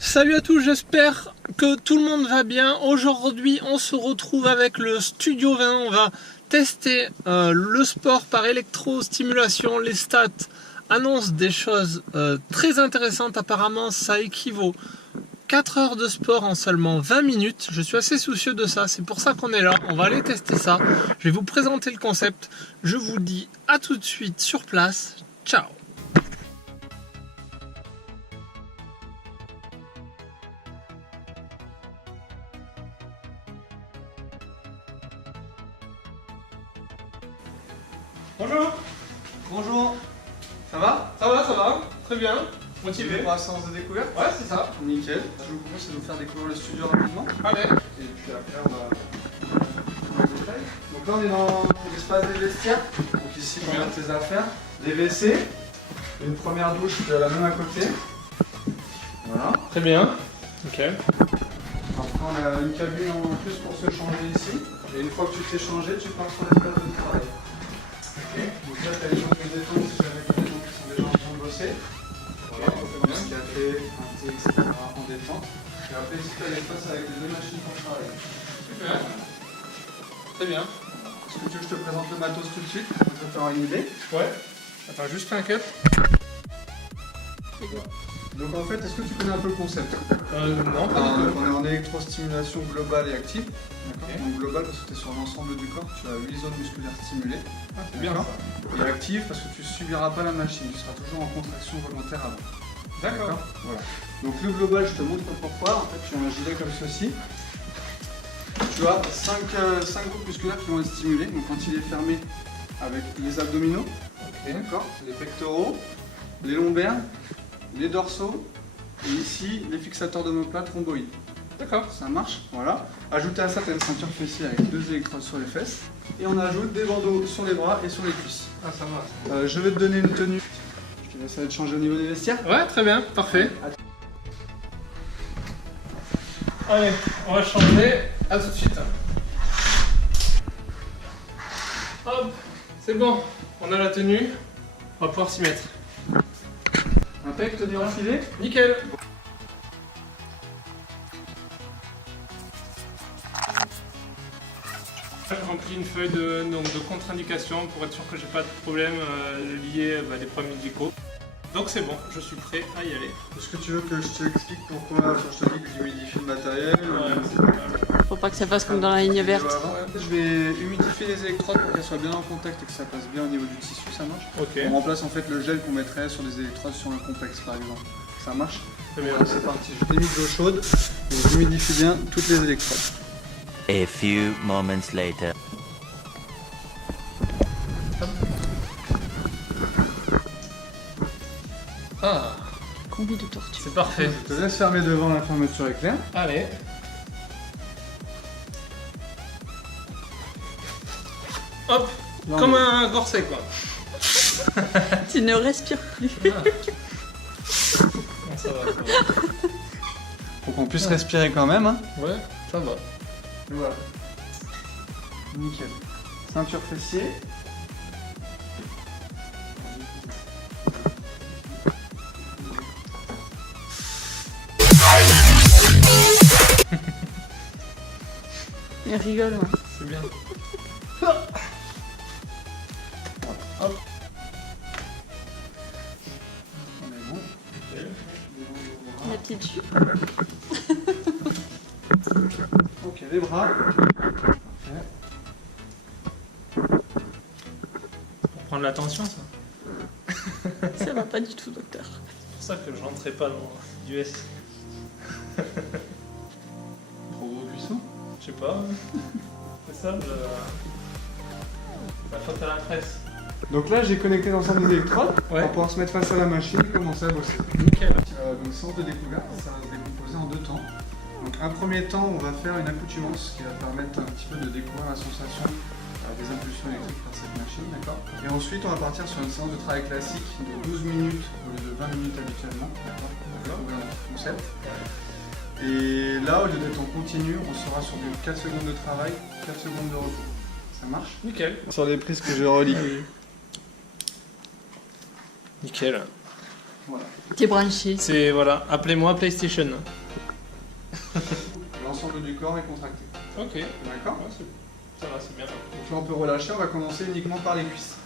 Salut à tous, j'espère que tout le monde va bien. Aujourd'hui, on se retrouve avec le Studio 20. On va tester le sport par électrostimulation. Les stats annoncent des choses très intéressantes. Apparemment, ça équivaut 4 heures de sport en seulement 20 minutes. Je suis assez soucieux de ça, c'est pour ça qu'on est là. On va aller tester ça. Je vais vous présenter le concept. Je vous dis à tout de suite sur place. Ciao! Bonjour. Bonjour, ça va? Ça va, très bien. Motivé. Pour la séance de découverte? Ouais, c'est ça. Nickel. Je vous propose de vous faire découvrir le studio rapidement. Allez. Et puis après on va dans le détail. Donc là on est dans l'espace des vestiaires. Donc ici on a tes affaires, des WC, une première douche la même à côté. Voilà. Très bien. Ok. Après on a une cabine en plus pour se changer ici. Et une fois que tu t'es changé, tu pars sur l'espace de travail. Ok. Donc là tu as les gens de détente si jamais tu as des gens qui sont déjà en train de bosser. Voilà, ce café, un thé, etc. en détente. Et après ici tu as l'espace avec les deux machines pour travailler. Super. Très bien. Est-ce que tu veux que je te présente le matos tout de suite? Comme ça tu auras une idée. Ouais. Attends, juste un cut. Donc en fait, est-ce que tu connais un peu le concept? Non, pas du tout. On est en électrostimulation globale et active. Ok. Donc globale parce que tu es sur l'ensemble du corps, tu as 8 zones musculaires stimulées. Ah, c'est bien ça. Et active parce que tu subiras pas la machine, tu seras toujours en contraction volontaire avant. D'accord. Voilà. Donc le global, je te montre pourquoi. En fait, tu as un gilet comme ceci. Tu as 5 groupes musculaires qui vont être stimulés. Donc quand il est fermé avec les abdominaux, d'accord, les pectoraux, les lombaires, les dorsaux et ici les fixateurs d'omoplate rhomboïdes. D'accord. Ça marche, voilà. Ajouter à ça, tu as une ceinture fessier avec 2 électrodes sur les fesses. Et on ajoute des bandeaux sur les bras et sur les cuisses. Ah, ça va. Je vais te donner une tenue. Je te laisse aller te changer au niveau des vestiaires. Ouais, très bien. Parfait. Allez, on va changer. À tout de suite. Hop. C'est bon. On a la tenue. On va pouvoir s'y mettre. Impec, tenue enfilée. Nickel. J'ai rempli une feuille de contre-indication pour être sûr que j'ai pas de problème liés à des problèmes médicaux. Donc c'est bon, je suis prêt à y aller. Est-ce que tu veux que je t'explique pourquoi je te dis que j'humidifie le matériel? Faut pas que ça fasse comme dans la ligne verte. Je vais humidifier les électrodes pour qu'elles soient bien en contact et que ça passe bien au niveau du tissu, ça marche? Ok. On remplace en fait le gel qu'on mettrait sur des électrodes sur un complexe par exemple. Ça marche? Très bien. Voilà, c'est parti, je t'ai mis de l'eau chaude et j'humidifie bien toutes les électrodes. A few moments later. Ah, Combi de tortue. c'est parfait. Je te laisse fermer devant, la fermeture est claire. Allez. Hop, Non, comme mais- un corset quoi. Tu ne respires plus. Ah. Non, ça va, ça va. Faut qu'on puisse respirer quand même. Hein. Ouais, ça va. Et voilà. Nickel. Ceinture fessier. Il rigole, ouais. C'est bien. Hop. On est bon. La petite jupe. Ok, les bras. Pour prendre l'attention ça. Ça va pas du tout, docteur. C'est pour ça que je rentrais pas dans l'US. Trop gros cuisson. Je sais pas. C'est ça la faute à la presse. Donc là, j'ai connecté l'ensemble des électrodes Ouais. pour pouvoir se mettre face à la machine et commencer à bosser. Nickel. Donc séance de découverte, ça va se décomposer en 2 temps. Donc un premier temps, on va faire une accoutumance qui va permettre un petit peu de découvrir la sensation des impulsions électriques par cette machine, d'accord? Et ensuite, on va partir sur une séance de travail classique de 12 minutes au lieu de 20 minutes habituellement, d'accord? Pour découvrir notre concept. Et là, au lieu d'être en continu, on sera sur du 4 secondes de travail, 4 secondes de repos. Ça marche? Nickel. Sur les prises que je relis. Nickel. Voilà. T'es branché. C'est, voilà, appelez-moi PlayStation. L'ensemble du corps est contracté. Ok. D'accord? Ouais, ça va, c'est bien. Donc là, on peut relâcher. On va commencer uniquement par les cuisses.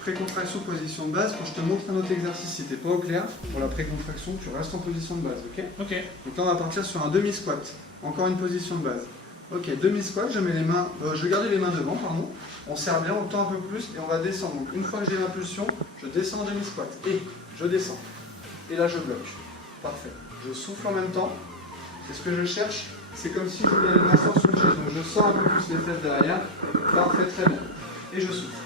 Précontraction, position de base. Quand je te montre un autre exercice, si t'es pas au clair, pour la précontraction, tu restes en position de base, ok? Ok. Donc là, on va partir sur un demi-squat. Encore une position de base. Ok, demi-squat, je mets les mains, je vais garder les mains devant, pardon. On serre bien, on tend un peu plus et on va descendre. Donc une fois que j'ai l'impulsion, je descends en demi-squat. Et je descends. Et là, je bloque. Parfait. Je souffle en même temps. Et ce que je cherche, c'est comme si je voulais une ascension de chaise. Donc je sors un peu plus les fesses derrière. Parfait, très bien. Et je souffle.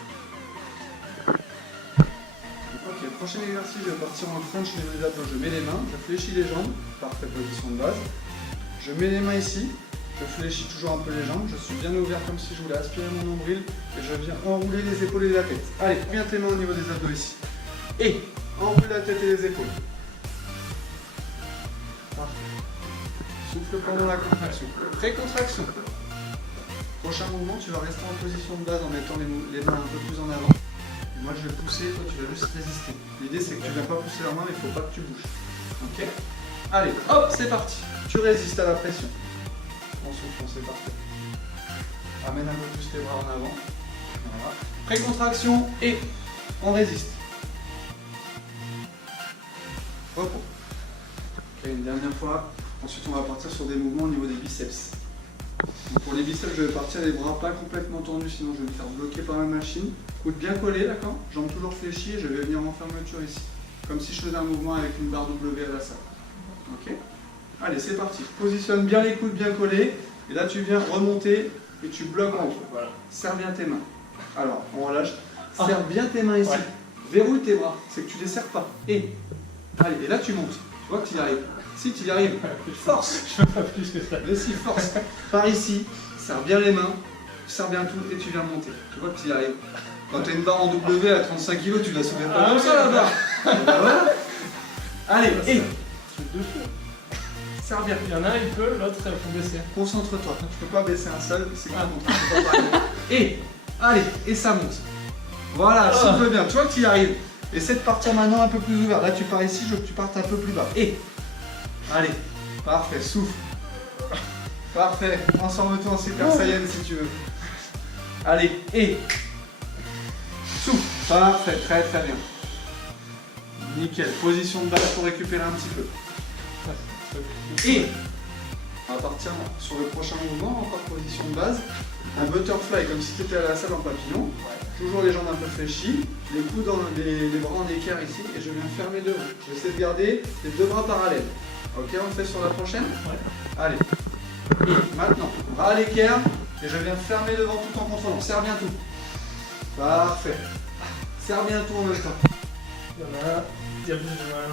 Ok, prochain exercice, je vais partir en crunch au niveau des abdos. Je mets les mains, je fléchis les jambes. Parfait, position de base. Je mets les mains ici. Je fléchis toujours un peu les jambes, je suis bien ouvert comme si je voulais aspirer mon nombril et je viens enrouler les épaules et la tête. Allez, viens tes mains au niveau des abdos ici. Et enroule la tête et les épaules. Parfait. Souffle pendant la contraction. Pré-contraction. Prochain mouvement, tu vas rester en position de base en mettant les mains un peu plus en avant. Et moi je vais pousser, toi tu vas juste résister. L'idée c'est que tu ne vas pas pousser la main mais il ne faut pas que tu bouges. Ok? Allez, hop, c'est parti. Tu résistes à la pression. En soufflant, c'est parfait. Amène un peu plus tes bras en avant. Voilà. Précontraction et on résiste. Repos. Ok, une dernière fois. Ensuite, on va partir sur des mouvements au niveau des biceps. Donc pour les biceps, je vais partir les bras pas complètement tendus, sinon je vais me faire bloquer par la machine. Coude bien collé, d'accord? Jambes toujours fléchies et je vais venir en fermeture ici. Comme si je faisais un mouvement avec une barre W à la salle. Ok? Allez, c'est parti. Positionne bien les coudes bien collés. Et là, tu viens remonter et tu bloques en haut. Voilà. Serre bien tes mains. Alors, on relâche. Serre bien tes mains ici. Ouais. Verrouille tes bras. C'est que tu ne les serres pas. Et, allez, et là, tu montes. Tu vois que tu y arrives. Si tu y arrives, force. Je ne peux pas plus que ça. Mais si, force. Par ici, serre bien les mains. Serre bien tout et tu viens monter. Tu vois que tu y arrives. Quand tu as une barre en W à 35 kg, tu la soulèves pas comme ça, la barre. Ben voilà. Allez, et. Truc de fou. Serre bien. Il y en a un, il peut, l'autre, il faut baisser. Concentre-toi, tu peux pas baisser un seul, c'est pas Et, allez, et ça monte. Voilà, souffle bien, tu vois que tu y arrives. Essaie de partir maintenant un peu plus ouvert. Là, tu pars ici, je veux que tu partes un peu plus bas. Et, allez, parfait, souffle. Parfait, transforme-toi en Super Saiyan si tu veux. Allez, et, souffle. Parfait, très très bien. Nickel, position de base pour récupérer un petit peu. Et on va partir sur le prochain mouvement, encore position de base. Un butterfly, comme si tu étais à la salle en papillon. Toujours les jambes un peu fléchies, les coudes, les bras en équerre ici, et je viens fermer devant. Je vais essayer de garder les deux bras parallèles. Ok, on le fait sur la prochaine? Allez. Et maintenant, bras à l'équerre, et je viens fermer devant tout en contrôlant. Serre bien tout. Parfait. Serre bien tout en même temps. Il y en a un, il y a plus de mal.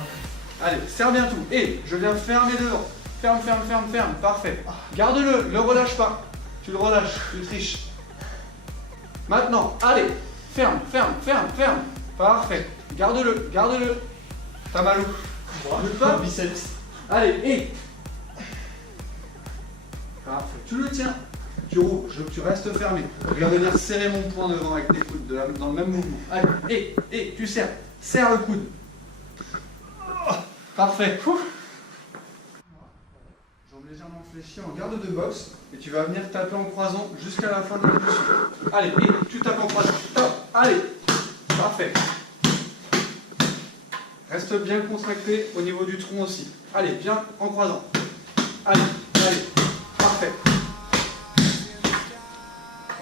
Allez, serre bien tout. Et je viens fermer devant. Ferme, ferme, ferme, ferme. Parfait. Garde-le, ne le relâche pas. Tu le relâches, tu triches. Maintenant, allez. Ferme, ferme, ferme, ferme. Parfait. Garde-le, garde-le. T'as mal où? Le pas. Biceps. Allez, et. Parfait. Tu le tiens. Tu roules, je veux que tu restes fermé. Je viens venir serrer mon poing devant avec tes coudes dans le même mouvement. Allez, et tu serres. Serre le coude. Parfait. Jambes légèrement fléchies en garde de boxe et tu vas venir taper en croisant jusqu'à la fin de l'impulsion. Allez, et tu tapes en croisant. Top. Allez. Parfait. Reste bien contracté au niveau du tronc aussi. Allez, bien en croisant. Allez, allez. Parfait.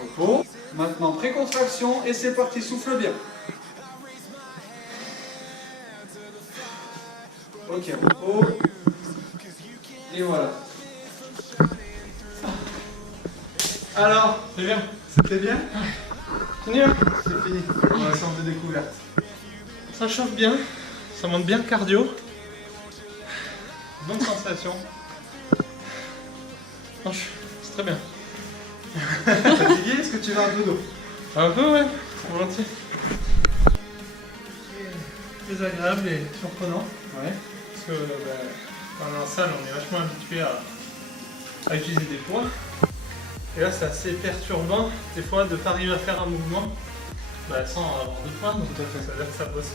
Repos. Maintenant, précontraction et c'est parti. Souffle bien. Ok, repos. Et voilà. Alors, C'est bien. c'était bien? Fini. C'est fini. On va séance de découverte. Ça chauffe bien. Ça monte bien le cardio. Bonne sensation. C'est très bien. Fatigué? Est-ce que tu veux un peu d'eau? Un peu, ouais. Volontiers. Très agréable et surprenant. Ouais. Parce que dans la salle, on est vachement habitué à utiliser des poids. Et là, c'est assez perturbant, des fois, de ne pas arriver à faire un mouvement sans avoir de poids. Donc, ça veut dire que ça bosse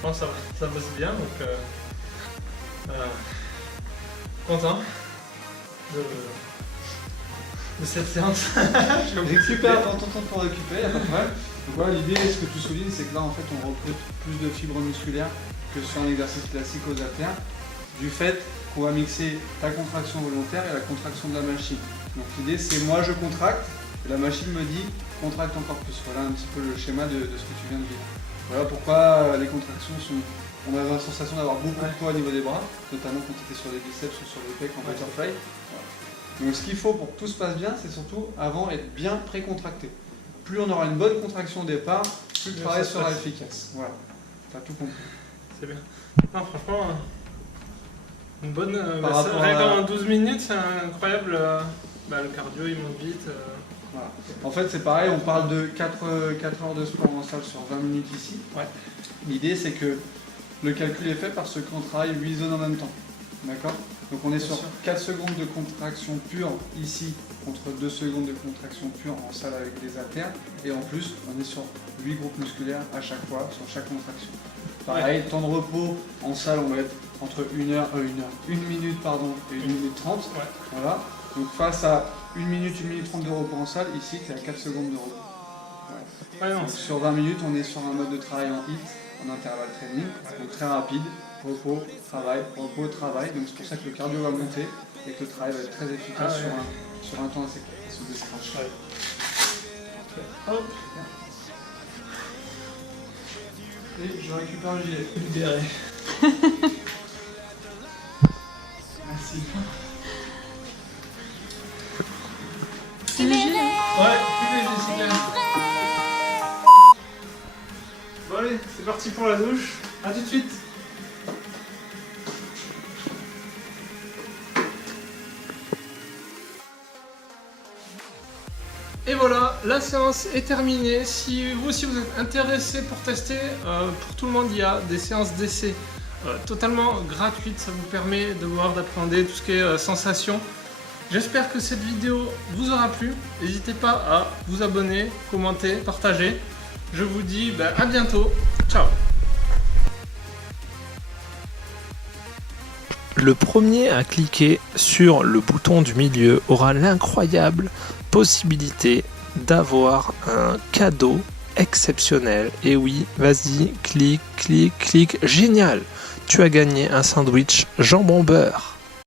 Franchement, ça bosse bien, donc content de cette séance. Récupère ton temps pour récupérer, y a pas de problème. Donc voilà, l'idée, ce que tu soulignes, c'est que là, en fait, on recrute plus de fibres musculaires que sur un exercice classique aux haltères, du fait qu'on va mixer ta contraction volontaire et la contraction de la machine. Donc l'idée, c'est moi, je contracte, et la machine me dit, contracte encore plus. Voilà un petit peu le schéma de ce que tu viens de vivre. Voilà pourquoi les contractions sont... On a la sensation d'avoir beaucoup de poids au niveau des bras, notamment quand tu étais sur les biceps ou sur les pecs en butterfly. Voilà. Donc ce qu'il faut pour que tout se passe bien, c'est surtout avant être bien pré-contracté. Plus on aura une bonne contraction au départ, plus le travail sera efficace. Voilà, tu as tout compris. C'est bien. Non, franchement, une bonne... à... en 12 minutes, c'est incroyable. Le cardio, il monte vite. Voilà. En fait, c'est pareil, on parle de 4 heures de sport en salle sur 20 minutes ici. Ouais. L'idée, c'est que le calcul est fait parce qu'on travaille 8 zones en même temps. D'accord? Donc on est sur 4 secondes de contraction pure ici contre 2 secondes de contraction pure en salle avec des haltères. Et en plus, on est sur 8 groupes musculaires à chaque fois, sur chaque contraction. Pareil, temps de repos en salle, on va être entre 1 minute et 1 minute 30. Ouais. Voilà. Donc face à 1 minute 30 de repos en salle, ici tu es à 4 secondes de repos. Ouais. Ouais, Donc, sur 20 minutes, on est sur un mode de travail en HIIT, en intervalle training, donc très rapide, repos, travail, donc c'est pour ça que le cardio va monter et que le travail va être très efficace sur un temps assez court. Hop. Et je récupère le gilet. Libéré. Merci. C'est léger. Ouais, plus léger, c'est bien. Bon allez, c'est parti pour la douche. A tout de suite. Et voilà, la séance est terminée. Si vous aussi vous êtes intéressé pour tester, pour tout le monde, il y a des séances d'essai totalement gratuites. Ça vous permet de voir, d'appréhender tout ce qui est sensations. J'espère que cette vidéo vous aura plu. N'hésitez pas à vous abonner, commenter, partager. Je vous dis à bientôt. Ciao. Le premier à cliquer sur le bouton du milieu aura l'incroyable possibilité d'avoir un cadeau exceptionnel. Et oui, vas-y, clique, génial. Tu as gagné un sandwich jambon beurre.